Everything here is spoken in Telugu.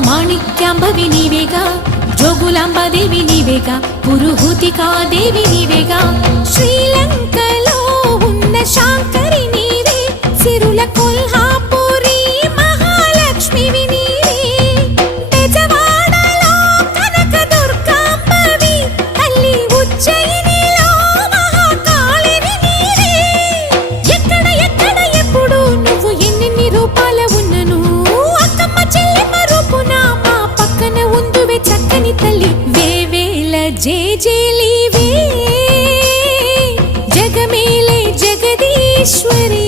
మాణిక్యాంబవి నీవేగా, జోగులాంబాదేవి నీవేగా, పురుహూతికాదేవి నీవేగా. శ్రీలంకలో ఉన్న శాంకరి నీవే, సిరుల కొల్హాపురి మహాలక్ష్మివి నీవే. బెజవాడలో కనక దుర్గాంబవి, తల్లి ఉజ్జయినిలో మహాకాళిని నీవే. ఎక్కడ ఎక్కడ ఎప్పుడు నువ్వు ఎన్నెన్ని రూపాల ఉన్నను, అక్కమ్మ చెల్లెమ్మ రూపున మా పక్కన ఉందువే చక్కని తల్లి. వేవేల జేజేలివే, జగమేలే జగదీశ్వరి.